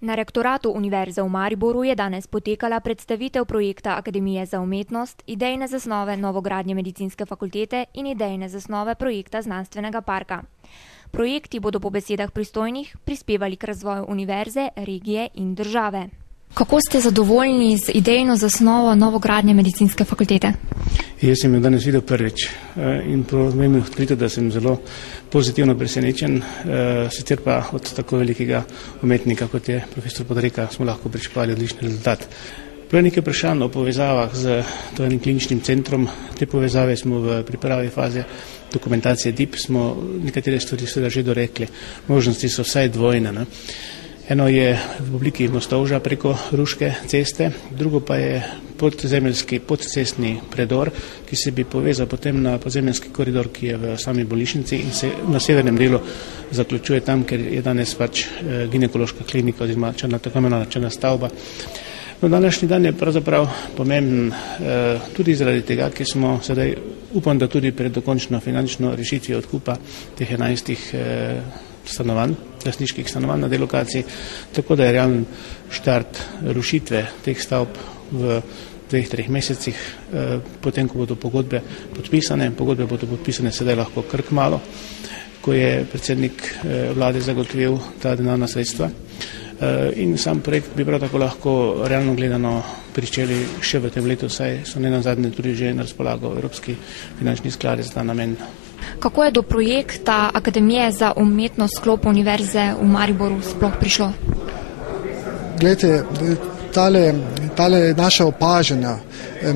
Na rektoratu Univerze v Mariboru je danes potekala predstavitev projekta Akademije za umetnost, idejne zasnove novogradnje medicinske fakultete in idejne zasnove projekta znanstvenega parka. Projekti bodo po besedah pristojnih prispevali k razvoju univerze, regije in države. Kako ste zadovoljni z idejno zasnovo novogradnje medicinske fakultete? Jaz sem jo danes videl prvič in povem odkrito, da sem zelo pozitivno presenečen, sicer pa od tako velikega umetnika, kot je profesor Podreka, smo lahko pričakovali odlični rezultat. Prav nekaj vprašanj o povezavah z enim kliničnim centrom. Te povezave smo v pripravi faze dokumentacije DIP, smo nekatere stvari seveda že dorekli. Možnosti so vsaj dvojne. Eno je v obliki mostovža preko Ruške ceste, drugo pa je podzemeljski podcestni predor, ki se bi povezal potem na podzemeljski koridor, ki je v sami bolnišnici in se na severnem delu zaključuje tam, ker je danes ginekološka klinika oziroma tako imenovana črna stavba. No, današnji dan je pravzaprav pomemben tudi zaradi tega, ker smo sedaj, upam, da tudi pred dokončno finančno rešitvijo odkupa teh 11 stanovanj, lastniških stanovanj na delokaciji, tako da je realen štart rušitve teh stavb v 2-3 mesecih, potem, ko bodo pogodbe podpisane. Pogodbe bodo podpisane sedaj lahko kar kmalu, ko je predsednik vlade zagotovil ta denarna sredstva. In sam projekt bi prav tako lahko realno gledano pričeli še v tem letu, saj so nenazadnje tudi že na razpolago Evropski finančni skladi za ta namen. Kako je do projekta Akademije za umetnost v sklopu Univerze v Mariboru sploh prišlo? Glejte, tale naša opažanja,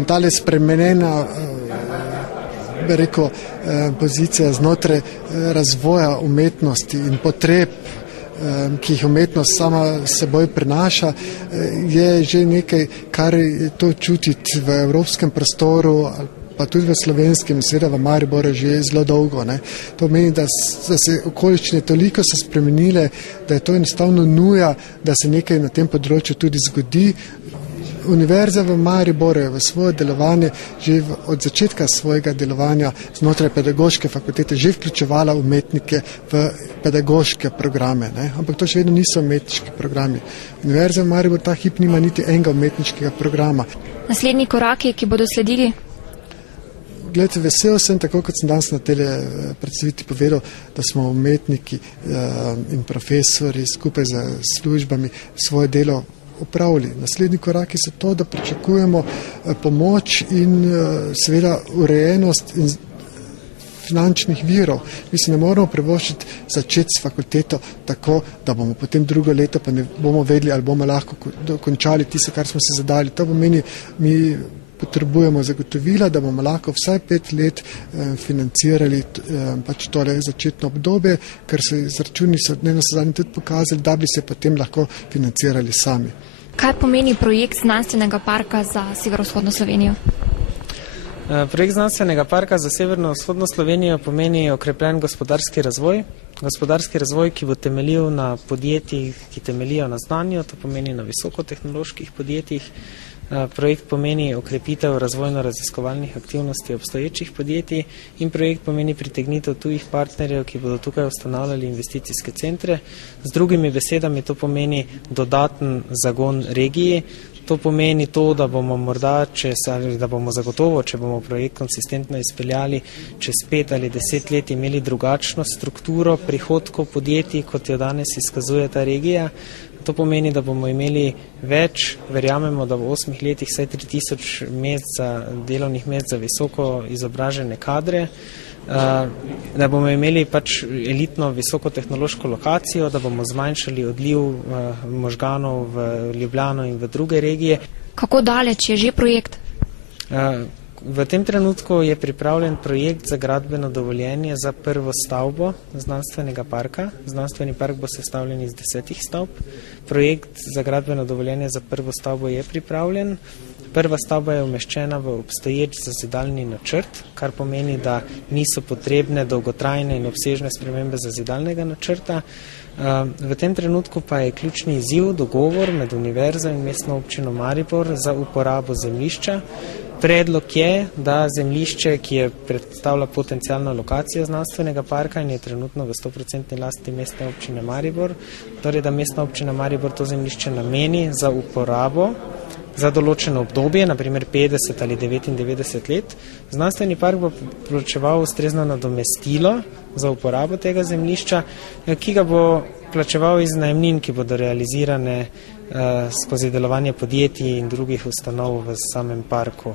tale spremenjena pozicija znotraj razvoja umetnosti in potreb, ki jih umetnost sama seboj prinaša, je že nekaj, kar je to čutiti v evropskem prostoru, pa tudi v slovenskem, seveda v Mariboru že zelo dolgo. To pomeni, da se okoliščine toliko so spremenile, da je to enostavno nuja, da se nekaj na tem področju tudi zgodi. Univerza v Mariboru je v svoje delovanje že od začetka svojega delovanja znotraj pedagoške fakultete že vključevala umetnike v pedagoške programe, ampak to še vedno niso umetniški programi. Univerza v Mariboru ta hip nima niti enega umetniškega programa. Naslednji koraki, ki bodo sledili? Glede, vesel sem, tako kot sem danes na tele predstavitvi povedal, da smo umetniki in profesori skupaj z službami svoje delo upravili. Naslednji koraki so to, da pričakujemo pomoč in seveda urejenost in finančnih virov. Mi se ne moramo privoščiti začeti s fakulteto tako, da bomo potem drugo leto pa ne bomo vedeli, ali bomo lahko dokončali tisto, kar smo se zadali. To pomeni, mi potrebujemo zagotovila, da bomo lahko vsaj 5 let financirali tole začetno obdobje, ker se izračuni so nenazadnje tudi pokazali, da bi se potem lahko financirali sami. Kaj pomeni projekt znanstvenega parka za severovzhodno Slovenijo? Projekt znanstvenega parka za severovzhodno Slovenijo pomeni okrepljen gospodarski razvoj. Gospodarski razvoj, ki bo temeljil na podjetjih, ki temeljijo na znanju, to pomeni na visokotehnoloških podjetjih. Projekt pomeni okrepitev razvojno-raziskovalnih aktivnosti obstoječih podjetij in projekt pomeni pritegnitev tujih partnerjev, ki bodo tukaj ustanavljali investicijske centre. Z drugimi besedami to pomeni dodaten zagon regiji. To pomeni to, da bomo morda, da bomo zagotovo, če bomo projekt konsistentno izpeljali, čez 5 ali 10 let imeli drugačno strukturo prihodkov podjetij, kot jo danes izkazuje ta regija. To pomeni, da bomo imeli več, verjamemo, da v 8 letih vsaj 3000 delovnih mest za visoko izobražene kadre, da bomo imeli elitno visokotehnološko lokacijo, da bomo zmanjšali odliv možganov v Ljubljano in v druge regije. Kako daleč je že projekt? V tem trenutku je pripravljen projekt za gradbeno dovoljenje za prvo stavbo znanstvenega parka. Znanstveni park bo sestavljen iz 10 stavb. Projekt za gradbeno dovoljenje za prvo stavbo je pripravljen. Prva stavba je umeščena v obstoječ zazidalni načrt, kar pomeni, da niso potrebne dolgotrajne in obsežne spremembe zazidalnega načrta. V tem trenutku pa je ključni izziv dogovor med univerzo in mestno občino Maribor za uporabo zemljišča. Predlog je, da zemljišče, ki je predstavlja potencijalno lokacijo znanstvenega parka in je trenutno v 100% lasti Mestne občine Maribor, torej da Mestna občina Maribor to zemljišče nameni za uporabo za določeno obdobje, naprimer 50 ali 99 let. Znanstveni park bo plačeval ustrezno nadomestilo za uporabo tega zemljišča, ki ga bo plačeval iz najemnin, ki bodo realizirane skozi delovanje podjetij in drugih ustanov v samem parku.